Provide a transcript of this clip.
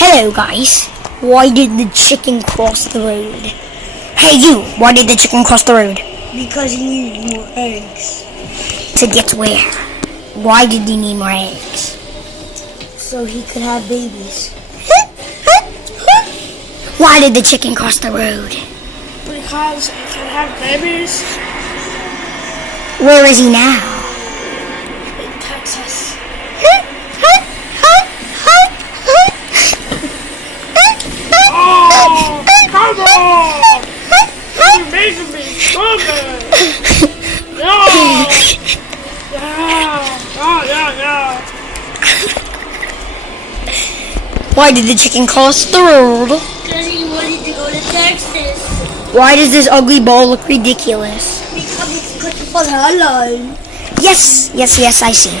Hello guys, why did the chicken cross the road? Hey you, why did the chicken cross the road? Because he needed more eggs. To get where? Why did he need more eggs? So he could have babies. Why did the chicken cross the road? Because he can have babies Where is he now? in Texas. Oh, come on! You're making me stronger! Yeah! Yeah! Why did the chicken cross the road? Because he wanted to go to Texas. Why does this ugly ball look ridiculous? Because it's cut for her line. Yes, I see.